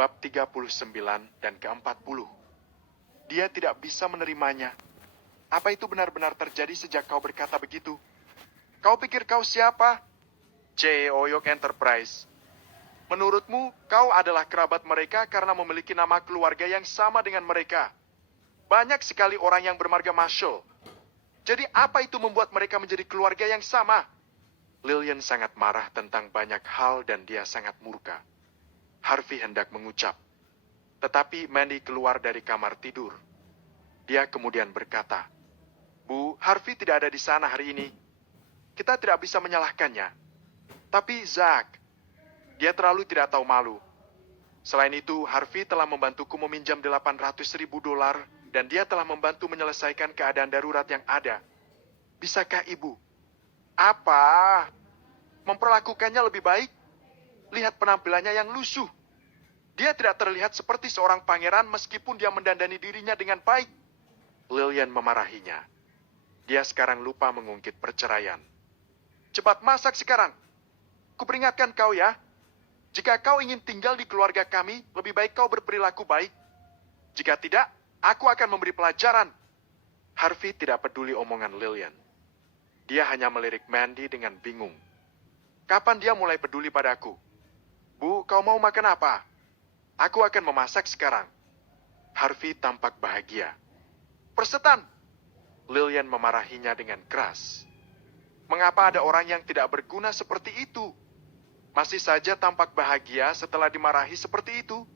bab 39 dan ke-40. Dia tidak bisa menerimanya. Apa itu benar-benar terjadi sejak kau berkata begitu? Kau pikir kau siapa? CEO York Enterprise. Menurutmu, kau adalah kerabat mereka karena memiliki nama keluarga yang sama dengan mereka. Banyak sekali orang yang bermarga Marshall. Jadi apa itu membuat mereka menjadi keluarga yang sama? Lillian sangat marah tentang banyak hal dan dia sangat murka. Harvey hendak mengucap. Tetapi Mandy keluar dari kamar tidur. Dia kemudian berkata, Bu, Harvey tidak ada di sana hari ini. Kita tidak bisa menyalahkannya. Tapi Zack, dia terlalu tidak tahu malu. Selain itu, Harvey telah membantuku meminjam $800.000 dan dia telah membantu menyelesaikan keadaan darurat yang ada. Bisakah ibu? Apa? Memperlakukannya lebih baik? Lihat penampilannya yang lusuh. Dia tidak terlihat seperti seorang pangeran meskipun dia mendandani dirinya dengan baik. Lillian memarahinya. Dia sekarang lupa mengungkit perceraian. Cepat masak sekarang. Kuperingatkan kau ya. Jika kau ingin tinggal di keluarga kami, lebih baik kau berperilaku baik. Jika tidak, aku akan memberi pelajaran. Harvey tidak peduli omongan Lillian. Dia hanya melirik Mandy dengan bingung. Kapan dia mulai peduli padaku? Bu, kau mau makan apa? Aku akan memasak sekarang. Harvey tampak bahagia. Persetan! Lillian memarahinya dengan keras. Mengapa ada orang yang tidak berguna seperti itu? Masih saja tampak bahagia setelah dimarahi seperti itu.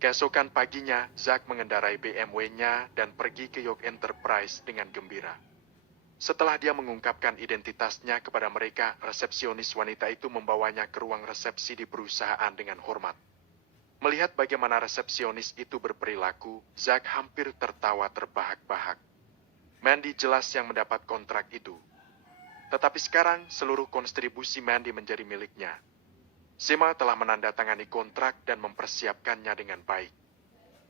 Keesokan paginya, Zack mengendarai BMW-nya dan pergi ke York Enterprise dengan gembira. Setelah dia mengungkapkan identitasnya kepada mereka, resepsionis wanita itu membawanya ke ruang resepsi di perusahaan dengan hormat. Melihat bagaimana resepsionis itu berperilaku, Zack hampir tertawa terbahak-bahak. Mandy jelas yang mendapat kontrak itu. Tetapi sekarang, seluruh kontribusi Mandy menjadi miliknya. Zimmer telah menandatangani kontrak dan mempersiapkannya dengan baik.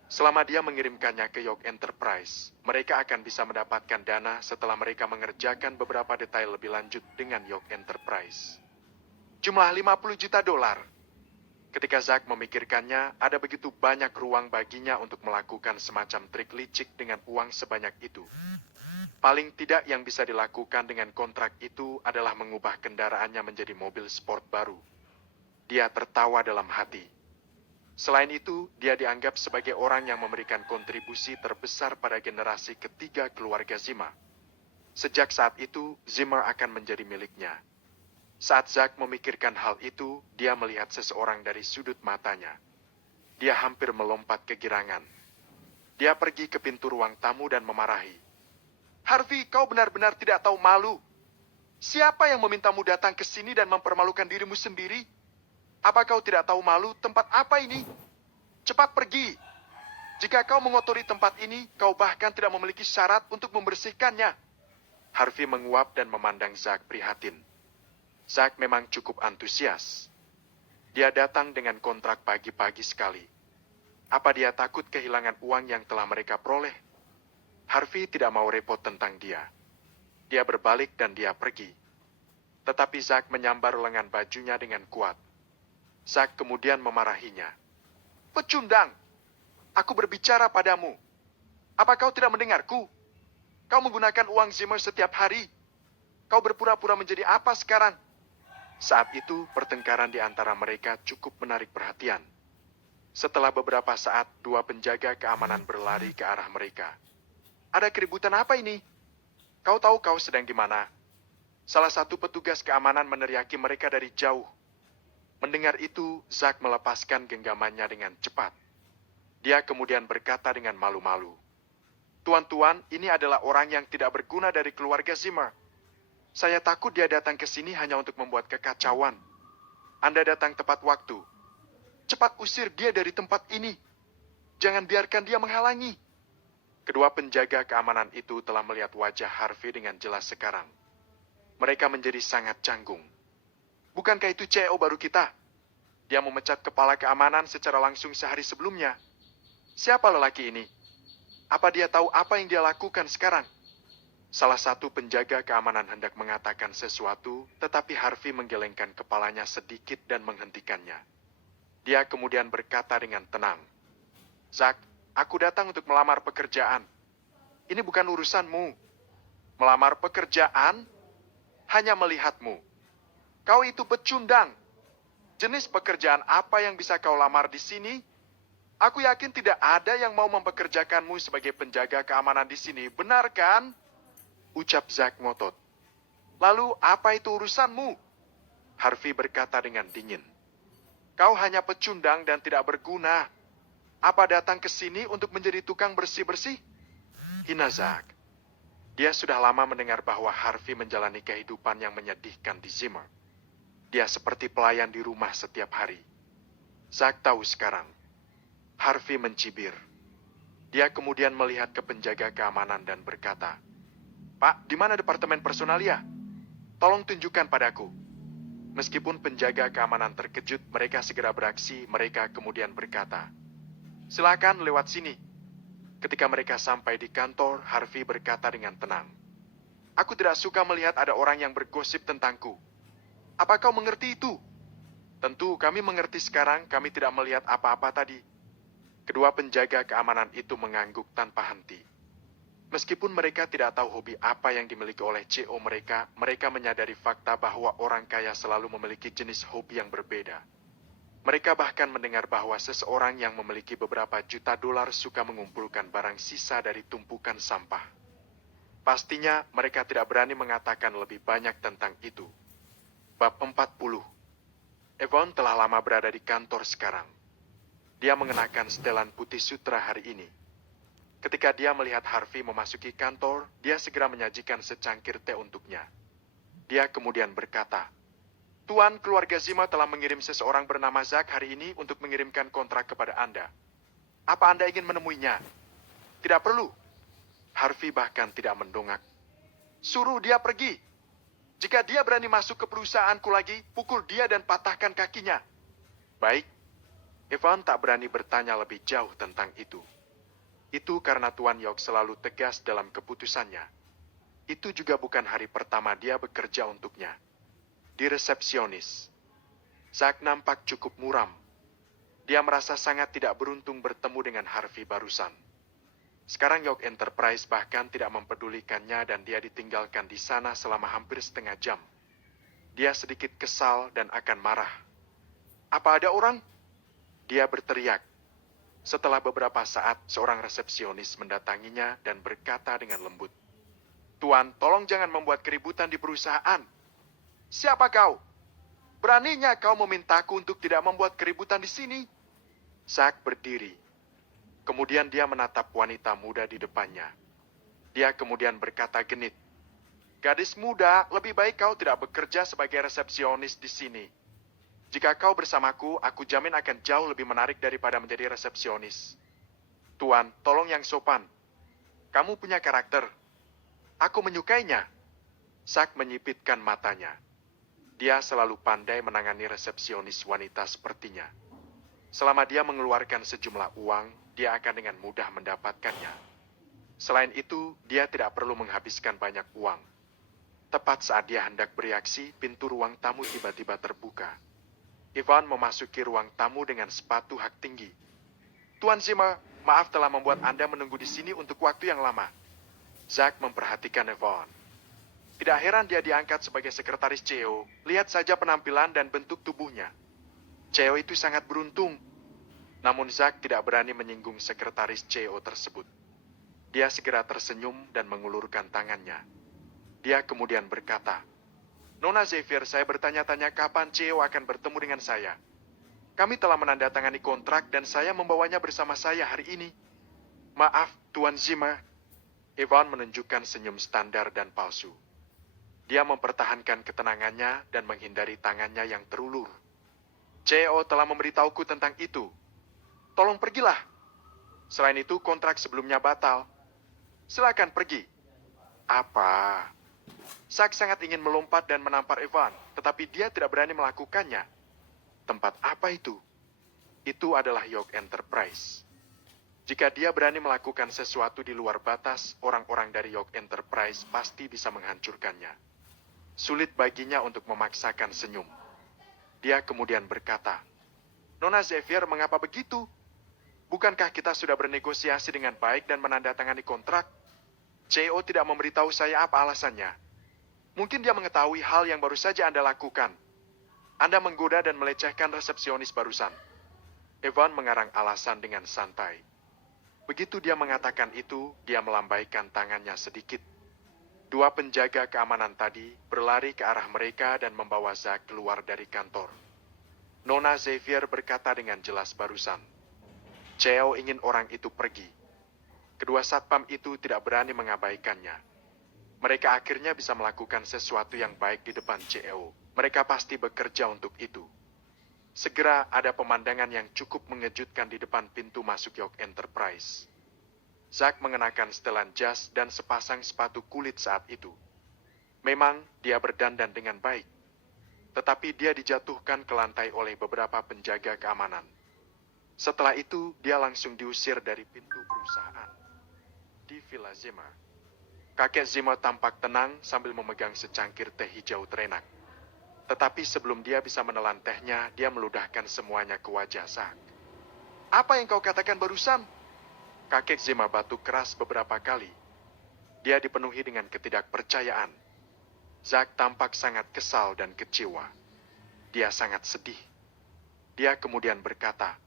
Selama dia mengirimkannya ke York Enterprise, mereka akan bisa mendapatkan dana setelah mereka mengerjakan beberapa detail lebih lanjut dengan York Enterprise. Jumlah $50 juta. Ketika Zack memikirkannya, ada begitu banyak ruang baginya untuk melakukan semacam trik licik dengan uang sebanyak itu. Paling tidak yang bisa dilakukan dengan kontrak itu adalah mengubah kendaraannya menjadi mobil sport baru. Dia tertawa dalam hati. Selain itu, dia dianggap sebagai orang yang memberikan kontribusi terbesar pada generasi ketiga keluarga Zimmer. Sejak saat itu, Zimmer akan menjadi miliknya. Saat Zack memikirkan hal itu, dia melihat seseorang dari sudut matanya. Dia hampir melompat kegirangan. Dia pergi ke pintu ruang tamu dan memarahi. Harvey, kau benar-benar tidak tahu malu. Siapa yang memintamu datang ke sini dan mempermalukan dirimu sendiri? Apa kau tidak tahu malu? Tempat apa ini? Cepat pergi. Jika kau mengotori tempat ini, kau bahkan tidak memiliki syarat untuk membersihkannya. Harvey menguap dan memandang Zack prihatin. Zack memang cukup antusias. Dia datang dengan kontrak pagi-pagi sekali. Apa dia takut kehilangan uang yang telah mereka peroleh? Harvey tidak mau repot tentang dia. Dia berbalik dan dia pergi. Tetapi Zack menyambar lengan bajunya dengan kuat. Zack kemudian memarahinya. Pecundang! Aku berbicara padamu. Apa kau tidak mendengarku? Kau menggunakan uang Zimmer setiap hari. Kau berpura-pura menjadi apa sekarang? Saat itu, pertengkaran di antara mereka cukup menarik perhatian. Setelah beberapa saat, dua penjaga keamanan berlari ke arah mereka. Ada keributan apa ini? Kau tahu kau sedang di mana? Salah satu petugas keamanan meneriaki mereka dari jauh. Mendengar itu, Zack melepaskan genggamannya dengan cepat. Dia kemudian berkata dengan malu-malu. Tuan-tuan, ini adalah orang yang tidak berguna dari keluarga Zimmer. Saya takut dia datang ke sini hanya untuk membuat kekacauan. Anda datang tepat waktu. Cepat usir dia dari tempat ini. Jangan biarkan dia menghalangi. Kedua penjaga keamanan itu telah melihat wajah Harvey dengan jelas sekarang. Mereka menjadi sangat canggung. Bukankah itu CEO baru kita? Dia memecat kepala keamanan secara langsung sehari sebelumnya. Siapa lelaki ini? Apa dia tahu apa yang dia lakukan sekarang? Salah satu penjaga keamanan hendak mengatakan sesuatu, tetapi Harvey menggelengkan kepalanya sedikit dan menghentikannya. Dia kemudian berkata dengan tenang, "Zack, aku datang untuk melamar pekerjaan. Ini bukan urusanmu. Melamar pekerjaan? Hanya melihatmu. Kau itu pecundang. Jenis pekerjaan apa yang bisa kau lamar di sini? Aku yakin tidak ada yang mau mempekerjakanmu sebagai penjaga keamanan di sini, benar kan?" Ucap Zack ngotot. "Lalu apa itu urusanmu?" Harvey berkata dengan dingin. "Kau hanya pecundang dan tidak berguna. Apa datang ke sini untuk menjadi tukang bersih-bersih?" Hina Zack. Dia sudah lama mendengar bahwa Harvey menjalani kehidupan yang menyedihkan di Zimmer. Dia seperti pelayan di rumah setiap hari. Zack tahu sekarang. Harvey mencibir. Dia kemudian melihat ke penjaga keamanan dan berkata, "Pak, di mana departemen personalia? Tolong tunjukkan padaku." Meskipun penjaga keamanan terkejut, mereka segera beraksi. Mereka kemudian berkata, "Silakan lewat sini." Ketika mereka sampai di kantor, Harvey berkata dengan tenang, "Aku tidak suka melihat ada orang yang bergosip tentangku. Apa kau mengerti itu?" "Tentu kami mengerti sekarang, kami tidak melihat apa-apa tadi." Kedua penjaga keamanan itu mengangguk tanpa henti. Meskipun mereka tidak tahu hobi apa yang dimiliki oleh CO mereka, mereka menyadari fakta bahwa orang kaya selalu memiliki jenis hobi yang berbeda. Mereka bahkan mendengar bahwa seseorang yang memiliki beberapa juta dolar suka mengumpulkan barang sisa dari tumpukan sampah. Pastinya mereka tidak berani mengatakan lebih banyak tentang itu. Bab 40. Evan telah lama berada di kantor sekarang. Dia mengenakan setelan putih sutra hari ini. Ketika dia melihat Harvey memasuki kantor, dia segera menyajikan secangkir teh untuknya. Dia kemudian berkata, "Tuan, keluarga Zima telah mengirim seseorang bernama Zack hari ini untuk mengirimkan kontrak kepada Anda. Apa Anda ingin menemuinya?" "Tidak perlu." Harvey bahkan tidak mendongak. "Suruh dia pergi. Jika dia berani masuk ke perusahaanku lagi, pukul dia dan patahkan kakinya." "Baik." Evan tak berani bertanya lebih jauh tentang itu. Itu karena Tuan York selalu tegas dalam keputusannya. Itu juga bukan hari pertama dia bekerja untuknya. Di resepsionis, Zack nampak cukup muram. Dia merasa sangat tidak beruntung bertemu dengan Harvey barusan. Sekarang York Enterprise bahkan tidak mempedulikannya dan dia ditinggalkan di sana selama hampir setengah jam. Dia sedikit kesal dan akan marah. "Apa ada orang?" Dia berteriak. Setelah beberapa saat, seorang resepsionis mendatanginya dan berkata dengan lembut, "Tuan, tolong jangan membuat keributan di perusahaan." "Siapa kau? Beraninya kau memintaku untuk tidak membuat keributan di sini?" Zack berdiri. Kemudian dia menatap wanita muda di depannya. Dia kemudian berkata genit, "Gadis muda, lebih baik kau tidak bekerja sebagai resepsionis di sini. Jika kau bersamaku, aku jamin akan jauh lebih menarik daripada menjadi resepsionis." "Tuan, tolong yang sopan. Kamu punya karakter. Aku menyukainya." Zack menyipitkan matanya. Dia selalu pandai menangani resepsionis wanita sepertinya. Selama dia mengeluarkan sejumlah uang, dia akan dengan mudah mendapatkannya. Selain itu, dia tidak perlu menghabiskan banyak uang. Tepat saat dia hendak bereaksi, pintu ruang tamu tiba-tiba terbuka. Ivan memasuki ruang tamu dengan sepatu hak tinggi. "Tuan Zimmer, maaf telah membuat Anda menunggu di sini untuk waktu yang lama." Zack memperhatikan Ivan. Tidak heran dia diangkat sebagai sekretaris CEO. Lihat saja penampilan dan bentuk tubuhnya. CEO itu sangat beruntung. Namun Zack tidak berani menyinggung sekretaris CEO tersebut. Dia segera tersenyum dan mengulurkan tangannya. Dia kemudian berkata, "Nona Xavier, saya bertanya-tanya kapan CEO akan bertemu dengan saya. Kami telah menandatangani kontrak dan saya membawanya bersama saya hari ini." "Maaf, Tuan Zimmer." Ivan menunjukkan senyum standar dan palsu. Dia mempertahankan ketenangannya dan menghindari tangannya yang terulur. "CEO telah memberitahuku tentang itu. Tolong pergilah. Selain itu, kontrak sebelumnya batal. Silakan pergi." "Apa?" Zack sangat ingin melompat dan menampar Evan, tetapi dia tidak berani melakukannya. Tempat apa itu? Itu adalah York Enterprise. Jika dia berani melakukan sesuatu di luar batas, orang-orang dari York Enterprise pasti bisa menghancurkannya. Sulit baginya untuk memaksakan senyum. Dia kemudian berkata, Nona Xavier, mengapa begitu? Bukankah kita sudah bernegosiasi dengan baik dan menandatangani kontrak? CEO tidak memberitahu saya apa alasannya. Mungkin dia mengetahui hal yang baru saja Anda lakukan. Anda menggoda dan melecehkan resepsionis barusan. Evan mengarang alasan dengan santai. Begitu dia mengatakan itu, dia melambaikan tangannya sedikit. Dua penjaga keamanan tadi berlari ke arah mereka dan membawa Zack keluar dari kantor. Nona Xavier berkata dengan jelas barusan, CEO ingin orang itu pergi. Kedua satpam itu tidak berani mengabaikannya. Mereka akhirnya bisa melakukan sesuatu yang baik di depan CEO. Mereka pasti bekerja untuk itu. Segera ada pemandangan yang cukup mengejutkan di depan pintu masuk York Enterprise. Zack mengenakan setelan jas dan sepasang sepatu kulit saat itu. Memang dia berdandan dengan baik. Tetapi dia dijatuhkan ke lantai oleh beberapa penjaga keamanan. Setelah itu, dia langsung diusir dari pintu perusahaan. Di Villa Zima, kakek Zima tampak tenang sambil memegang secangkir teh hijau terenak. Tetapi sebelum dia bisa menelan tehnya, dia meludahkan semuanya ke wajah Zack. Apa yang kau katakan barusan? Kakek Zima batuk keras beberapa kali. Dia dipenuhi dengan ketidakpercayaan. Zack tampak sangat kesal dan kecewa. Dia sangat sedih. Dia kemudian berkata,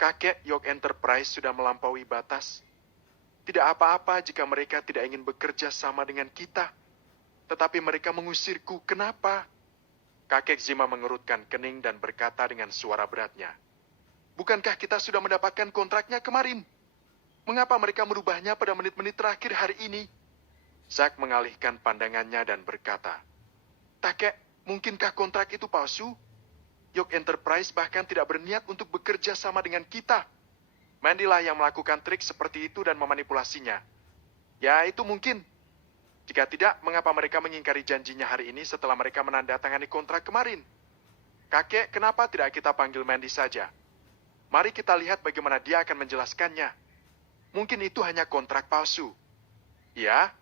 kakek, York Enterprise sudah melampaui batas. Tidak apa-apa jika mereka tidak ingin bekerja sama dengan kita. Tetapi mereka mengusirku, kenapa? Kakek Zima mengerutkan kening dan berkata dengan suara beratnya, bukankah kita sudah mendapatkan kontraknya kemarin? Mengapa mereka merubahnya pada menit-menit terakhir hari ini? Zack mengalihkan pandangannya dan berkata, kakek, mungkinkah kontrak itu palsu? York Enterprise bahkan tidak berniat untuk bekerja sama dengan kita. Mandy-lah yang melakukan trik seperti itu dan memanipulasinya. Ya, itu mungkin. Jika tidak, mengapa mereka mengingkari janjinya hari ini setelah mereka menandatangani kontrak kemarin? Kakek, kenapa tidak kita panggil Mandy saja? Mari kita lihat bagaimana dia akan menjelaskannya. Mungkin itu hanya kontrak palsu. Ya,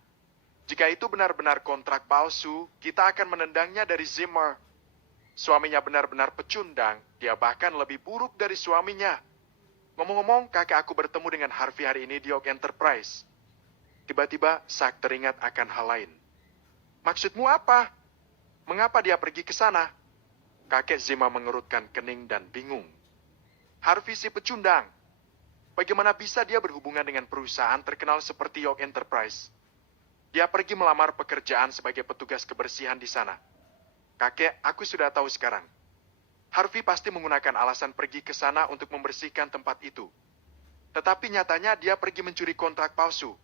jika itu benar-benar kontrak palsu, kita akan menendangnya dari Zimmer. Suaminya benar-benar pecundang, dia bahkan lebih buruk dari suaminya. Ngomong-ngomong, kakek aku bertemu dengan Harvey hari ini di York Enterprise. Tiba-tiba, Zack teringat akan hal lain. Maksudmu apa? Mengapa dia pergi ke sana? Kakek Zima mengerutkan kening dan bingung. Harvey si pecundang. Bagaimana bisa dia berhubungan dengan perusahaan terkenal seperti York Enterprise? Dia pergi melamar pekerjaan sebagai petugas kebersihan di sana. Kakek, aku sudah tahu sekarang. Harvey pasti menggunakan alasan pergi ke sana untuk membersihkan tempat itu. Tetapi nyatanya dia pergi mencuri kontrak palsu.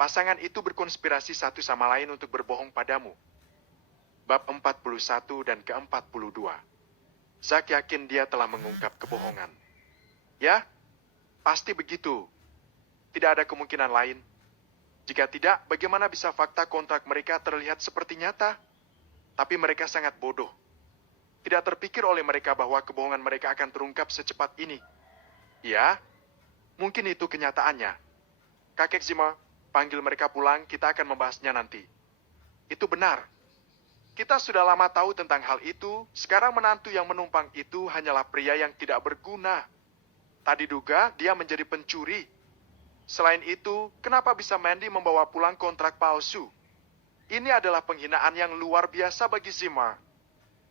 Pasangan itu berkonspirasi satu sama lain untuk berbohong padamu. Bab 41 dan ke-42. Zack yakin dia telah mengungkap kebohongan. Ya, pasti begitu. Tidak ada kemungkinan lain. Jika tidak, bagaimana bisa fakta kontrak mereka terlihat seperti nyata? Tapi mereka sangat bodoh. Tidak terpikir oleh mereka bahwa kebohongan mereka akan terungkap secepat ini. Ya, mungkin itu kenyataannya. Kakek Zima, panggil mereka pulang, kita akan membahasnya nanti. Itu benar. Kita sudah lama tahu tentang hal itu, sekarang menantu yang menumpang itu hanyalah pria yang tidak berguna. Tadi duga dia menjadi pencuri. Selain itu, kenapa bisa Mandy membawa pulang kontrak palsu? Ini adalah penghinaan yang luar biasa bagi Zimmer.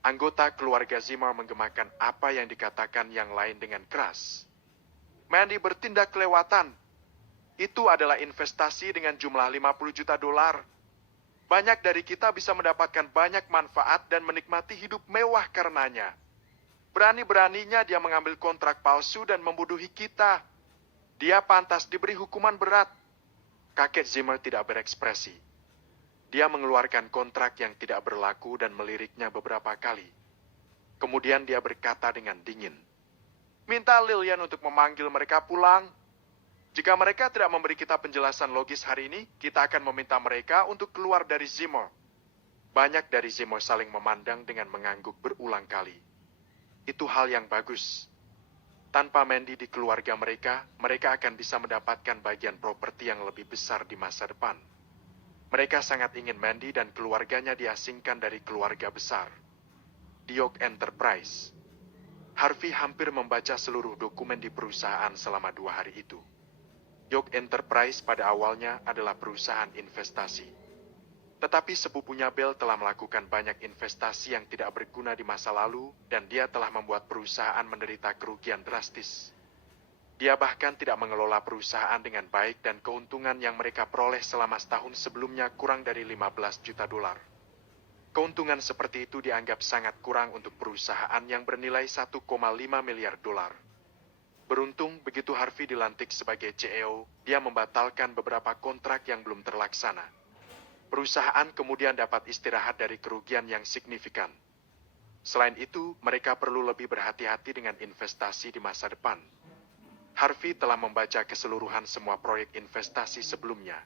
Anggota keluarga Zimmer menggemakan apa yang dikatakan yang lain dengan keras. Mandy bertindak kelewatan. Itu adalah investasi dengan jumlah 50 juta dolar. Banyak dari kita bisa mendapatkan banyak manfaat dan menikmati hidup mewah karenanya. Berani-beraninya dia mengambil kontrak palsu dan membodohi kita. Dia pantas diberi hukuman berat. Kakek Zimmer tidak berekspresi. Dia mengeluarkan kontrak yang tidak berlaku dan meliriknya beberapa kali. Kemudian dia berkata dengan dingin, minta Lillian untuk memanggil mereka pulang. Jika mereka tidak memberi kita penjelasan logis hari ini, kita akan meminta mereka untuk keluar dari Zimmer. Banyak dari Zimmer saling memandang dengan mengangguk berulang kali. Itu hal yang bagus. Tanpa Mandy di keluarga mereka, mereka akan bisa mendapatkan bagian properti yang lebih besar di masa depan. Mereka sangat ingin Mandy dan keluarganya diasingkan dari keluarga besar. Di York Enterprise. Harvey hampir membaca seluruh dokumen di perusahaan selama 2 hari itu. York Enterprise pada awalnya adalah perusahaan investasi. Tetapi sepupunya Bell telah melakukan banyak investasi yang tidak berguna di masa lalu dan dia telah membuat perusahaan menderita kerugian drastis. Dia bahkan tidak mengelola perusahaan dengan baik dan keuntungan yang mereka peroleh selama setahun sebelumnya kurang dari 15 juta dolar. Keuntungan seperti itu dianggap sangat kurang untuk perusahaan yang bernilai 1,5 miliar dolar. Beruntung begitu Harvey dilantik sebagai CEO, dia membatalkan beberapa kontrak yang belum terlaksana. Perusahaan kemudian dapat istirahat dari kerugian yang signifikan. Selain itu, mereka perlu lebih berhati-hati dengan investasi di masa depan. Harvey telah membaca keseluruhan semua proyek investasi sebelumnya.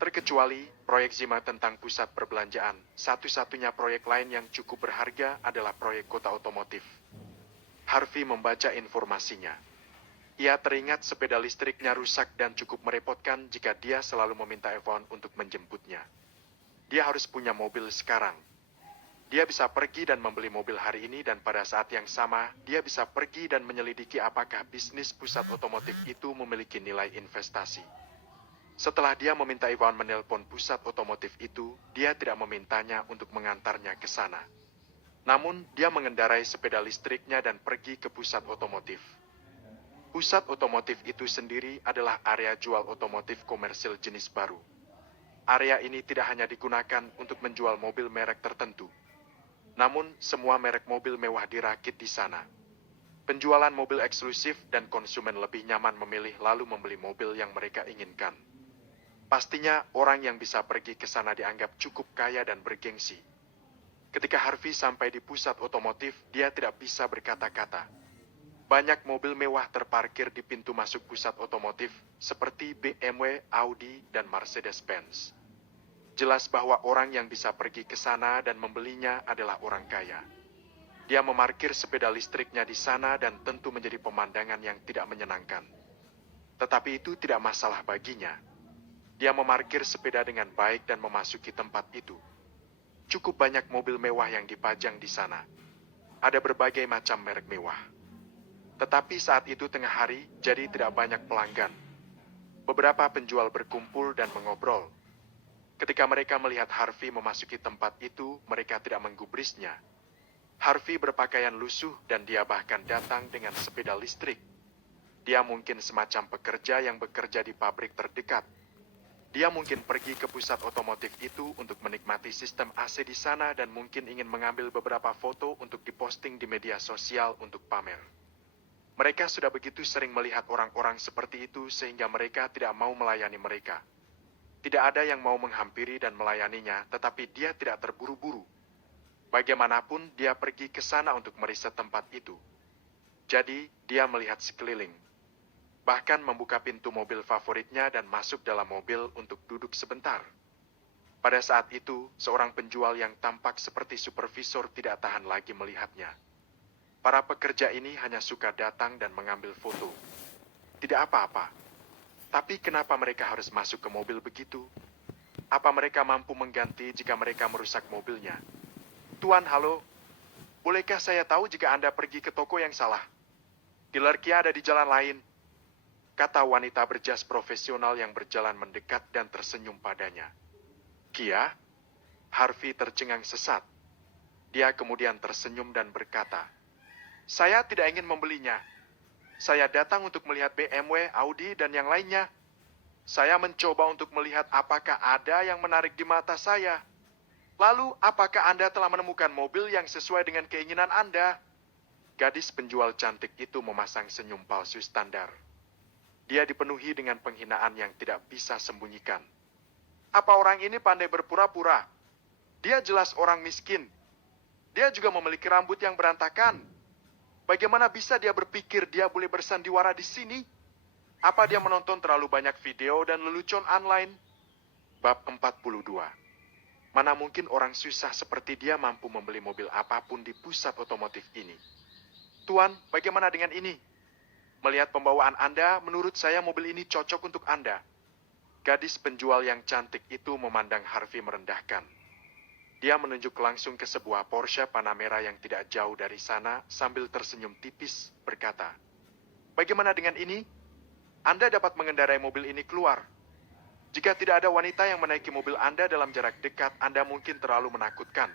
Terkecuali proyek Zima tentang pusat perbelanjaan, satu-satunya proyek lain yang cukup berharga adalah proyek kota otomotif. Harvey membaca informasinya. Ia teringat sepeda listriknya rusak dan cukup merepotkan jika dia selalu meminta Evan untuk menjemputnya. Dia harus punya mobil sekarang. Dia bisa pergi dan membeli mobil hari ini dan pada saat yang sama, dia bisa pergi dan menyelidiki apakah bisnis pusat otomotif itu memiliki nilai investasi. Setelah dia meminta Ivan menelpon pusat otomotif itu, dia tidak memintanya untuk mengantarnya ke sana. Namun, dia mengendarai sepeda listriknya dan pergi ke pusat otomotif. Pusat otomotif itu sendiri adalah area jual otomotif komersil jenis baru. Area ini tidak hanya digunakan untuk menjual mobil merek tertentu. Namun, semua merek mobil mewah dirakit di sana. Penjualan mobil eksklusif dan konsumen lebih nyaman memilih lalu membeli mobil yang mereka inginkan. Pastinya orang yang bisa pergi ke sana dianggap cukup kaya dan bergengsi. Ketika Harvey sampai di pusat otomotif, dia tidak bisa berkata-kata. Banyak mobil mewah terparkir di pintu masuk pusat otomotif, seperti BMW, Audi, dan Mercedes-Benz. Jelas bahwa orang yang bisa pergi ke sana dan membelinya adalah orang kaya. Dia memarkir sepeda listriknya di sana dan tentu menjadi pemandangan yang tidak menyenangkan. Tetapi itu tidak masalah baginya. Dia memarkir sepeda dengan baik dan memasuki tempat itu. Cukup banyak mobil mewah yang dipajang di sana. Ada berbagai macam merek mewah. Tetapi saat itu tengah hari, jadi tidak banyak pelanggan. Beberapa penjual berkumpul dan mengobrol. Ketika mereka melihat Harvey memasuki tempat itu, mereka tidak menggubrisnya. Harvey berpakaian lusuh dan dia bahkan datang dengan sepeda listrik. Dia mungkin semacam pekerja yang bekerja di pabrik terdekat. Dia mungkin pergi ke pusat otomotif itu untuk menikmati sistem AC di sana dan mungkin ingin mengambil beberapa foto untuk diposting di media sosial untuk pamer. Mereka sudah begitu sering melihat orang-orang seperti itu sehingga mereka tidak mau melayani mereka. Tidak ada yang mau menghampiri dan melayaninya, tetapi dia tidak terburu-buru. Bagaimanapun, dia pergi ke sana untuk meriset tempat itu. Jadi, dia melihat sekeliling. Bahkan membuka pintu mobil favoritnya dan masuk dalam mobil untuk duduk sebentar. Pada saat itu, seorang penjual yang tampak seperti supervisor tidak tahan lagi melihatnya. Para pekerja ini hanya suka datang dan mengambil foto. Tidak apa-apa. Tapi kenapa mereka harus masuk ke mobil begitu? Apa mereka mampu mengganti jika mereka merusak mobilnya? Tuan, halo. Bolehkah saya tahu jika Anda pergi ke toko yang salah? Dealer Kia ada di jalan lain. Kata wanita berjas profesional yang berjalan mendekat dan tersenyum padanya. Kia? Harvey tercengang sesat. Dia kemudian tersenyum dan berkata, saya tidak ingin membelinya. Saya datang untuk melihat BMW, Audi, dan yang lainnya. Saya mencoba untuk melihat apakah ada yang menarik di mata saya. Lalu, apakah Anda telah menemukan mobil yang sesuai dengan keinginan Anda? Gadis penjual cantik itu memasang senyum palsu standar. Dia dipenuhi dengan penghinaan yang tidak bisa sembunyikan. Apa orang ini pandai berpura-pura? Dia jelas orang miskin. Dia juga memiliki rambut yang berantakan. Bagaimana bisa dia berpikir dia boleh bersandiwara di sini? Apa dia menonton terlalu banyak video dan lelucon online? Bab 42. Mana mungkin orang susah seperti dia mampu membeli mobil apapun di pusat otomotif ini? Tuan, bagaimana dengan ini? Melihat pembawaan Anda, menurut saya mobil ini cocok untuk Anda. Gadis penjual yang cantik itu memandang Harvey merendahkan. Dia menunjuk langsung ke sebuah Porsche Panamera yang tidak jauh dari sana sambil tersenyum tipis, berkata, "Bagaimana dengan ini? Anda dapat mengendarai mobil ini keluar. Jika tidak ada wanita yang menaiki mobil Anda dalam jarak dekat, Anda mungkin terlalu menakutkan."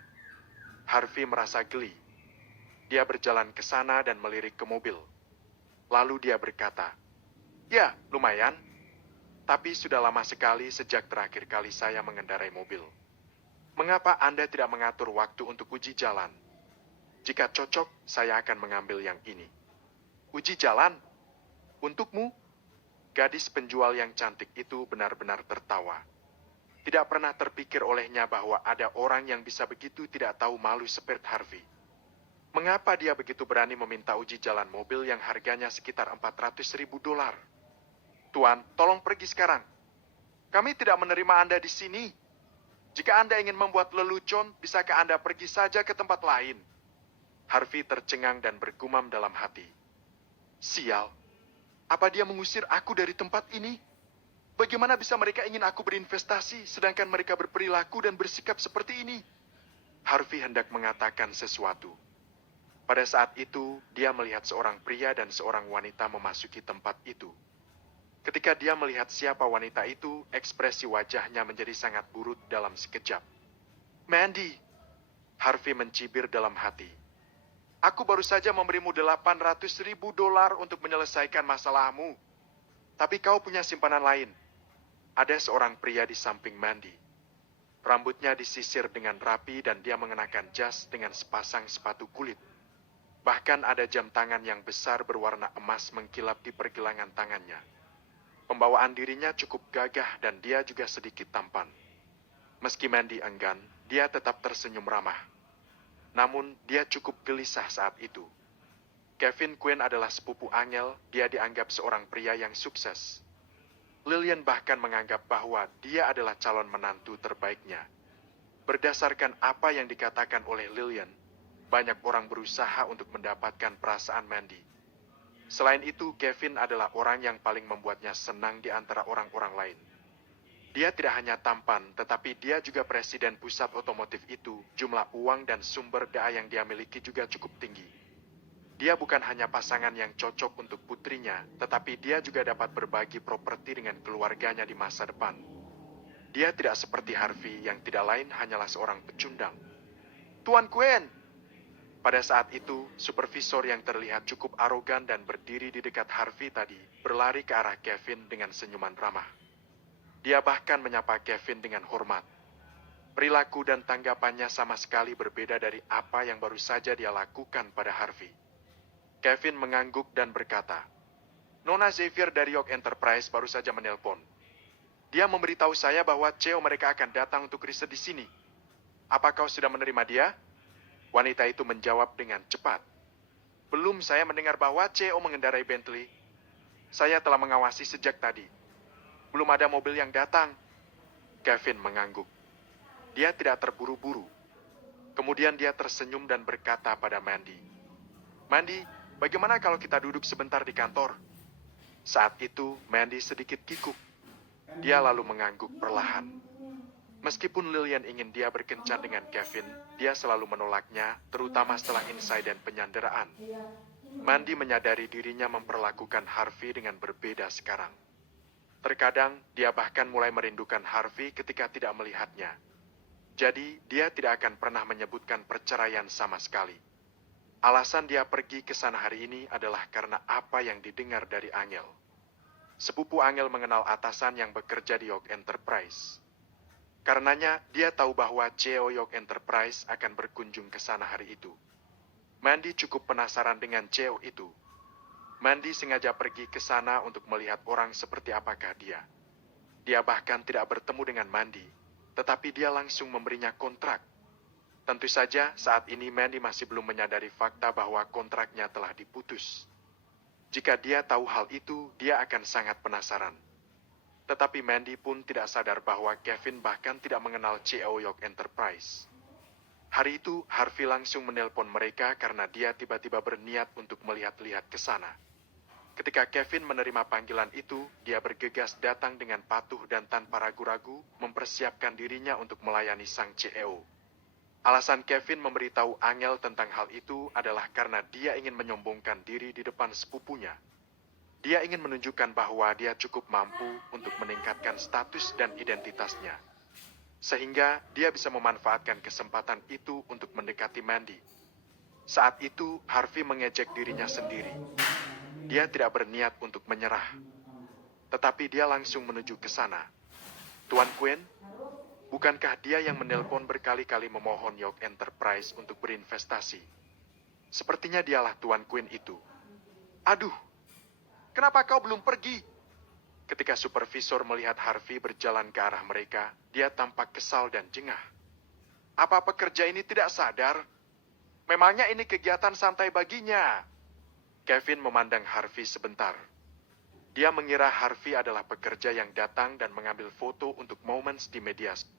Harvey merasa geli. Dia berjalan ke sana dan melirik ke mobil. Lalu dia berkata, "Ya, lumayan. Tapi sudah lama sekali sejak terakhir kali saya mengendarai mobil. Mengapa Anda tidak mengatur waktu untuk uji jalan? Jika cocok, saya akan mengambil yang ini." "Uji jalan? Untukmu?" Gadis penjual yang cantik itu benar-benar tertawa. Tidak pernah terpikir olehnya bahwa ada orang yang bisa begitu tidak tahu malu seperti Harvey. Mengapa dia begitu berani meminta uji jalan mobil yang harganya sekitar $400.000? "Tuan, tolong pergi sekarang. Kami tidak menerima Anda di sini. Jika Anda ingin membuat lelucon, bisakah Anda pergi saja ke tempat lain?" Harvey tercengang dan bergumam dalam hati. "Sial, apa dia mengusir aku dari tempat ini? Bagaimana bisa mereka ingin aku berinvestasi, sedangkan mereka berperilaku dan bersikap seperti ini?" Harvey hendak mengatakan sesuatu. Pada saat itu, dia melihat seorang pria dan seorang wanita memasuki tempat itu. Ketika dia melihat siapa wanita itu, ekspresi wajahnya menjadi sangat buruk dalam sekejap. "Mandy," Harvey mencibir dalam hati. "Aku baru saja memberimu $800.000 untuk menyelesaikan masalahmu. Tapi kau punya simpanan lain." Ada seorang pria di samping Mandy. Rambutnya disisir dengan rapi dan dia mengenakan jas dengan sepasang sepatu kulit. Bahkan ada jam tangan yang besar berwarna emas mengkilap di pergelangan tangannya. Pembawaan dirinya cukup gagah dan dia juga sedikit tampan. Meski Mandy enggan, dia tetap tersenyum ramah. Namun, dia cukup gelisah saat itu. Kevin Quinn adalah sepupu Angel, dia dianggap seorang pria yang sukses. Lillian bahkan menganggap bahwa dia adalah calon menantu terbaiknya. Berdasarkan apa yang dikatakan oleh Lillian, banyak orang berusaha untuk mendapatkan perasaan Mandy. Selain itu, Kevin adalah orang yang paling membuatnya senang di antara orang-orang lain. Dia tidak hanya tampan, tetapi dia juga presiden pusat otomotif itu. Jumlah uang dan sumber daya yang dia miliki juga cukup tinggi. Dia bukan hanya pasangan yang cocok untuk putrinya, tetapi dia juga dapat berbagi properti dengan keluarganya di masa depan. Dia tidak seperti Harvey yang tidak lain hanyalah seorang pecundang. "Tuan Quinn!" Pada saat itu, supervisor yang terlihat cukup arogan dan berdiri di dekat Harvey tadi berlari ke arah Kevin dengan senyuman ramah. Dia bahkan menyapa Kevin dengan hormat. Perilaku dan tanggapannya sama sekali berbeda dari apa yang baru saja dia lakukan pada Harvey. Kevin mengangguk dan berkata, "Nona Xavier dari York Enterprise baru saja menelpon. Dia memberitahu saya bahwa CEO mereka akan datang untuk riset di sini. Apa kau sudah menerima dia?" Wanita itu menjawab dengan cepat. "Belum, saya mendengar bahwa CEO mengendarai Bentley. Saya telah mengawasi sejak tadi. Belum ada mobil yang datang." Kevin mengangguk. Dia tidak terburu-buru. Kemudian dia tersenyum dan berkata pada Mandy, "Mandy, bagaimana kalau kita duduk sebentar di kantor?" Saat itu, Mandy sedikit kikuk. Dia lalu mengangguk perlahan. Meskipun Lillian ingin dia berkencan dengan Kevin, dia selalu menolaknya, terutama setelah insiden penyanderaan. Mandy menyadari dirinya memperlakukan Harvey dengan berbeda sekarang. Terkadang, dia bahkan mulai merindukan Harvey ketika tidak melihatnya. Jadi, dia tidak akan pernah menyebutkan perceraian sama sekali. Alasan dia pergi ke sana hari ini adalah karena apa yang didengar dari Angel. Sepupu Angel mengenal atasan yang bekerja di York Enterprise. Karenanya, dia tahu bahwa CEO York Enterprise akan berkunjung ke sana hari itu. Mandy cukup penasaran dengan CEO itu. Mandy sengaja pergi ke sana untuk melihat orang seperti apakah dia. Dia bahkan tidak bertemu dengan Mandy, tetapi dia langsung memberinya kontrak. Tentu saja, saat ini Mandy masih belum menyadari fakta bahwa kontraknya telah diputus. Jika dia tahu hal itu, dia akan sangat penasaran. Tetapi Mandy pun tidak sadar bahwa Kevin bahkan tidak mengenal CEO York Enterprise. Hari itu, Harvey langsung menelpon mereka karena dia tiba-tiba berniat untuk melihat-lihat ke sana. Ketika Kevin menerima panggilan itu, dia bergegas datang dengan patuh dan tanpa ragu-ragu mempersiapkan dirinya untuk melayani sang CEO. Alasan Kevin memberitahu Angel tentang hal itu adalah karena dia ingin menyombongkan diri di depan sepupunya. Dia ingin menunjukkan bahwa dia cukup mampu untuk meningkatkan status dan identitasnya. Sehingga dia bisa memanfaatkan kesempatan itu untuk mendekati Mandy. Saat itu, Harvey mengejek dirinya sendiri. Dia tidak berniat untuk menyerah. Tetapi dia langsung menuju ke sana. Tuan Quinn, bukankah dia yang menelpon berkali-kali memohon York Enterprise untuk berinvestasi? Sepertinya dialah Tuan Quinn itu. Aduh, kenapa kau belum pergi? Ketika supervisor melihat Harvey berjalan ke arah mereka, dia tampak kesal dan jengah. Apa pekerja ini tidak sadar? Memangnya ini kegiatan santai baginya. Kevin memandang Harvey sebentar. Dia mengira Harvey adalah pekerja yang datang dan mengambil foto untuk Moments di media sosial.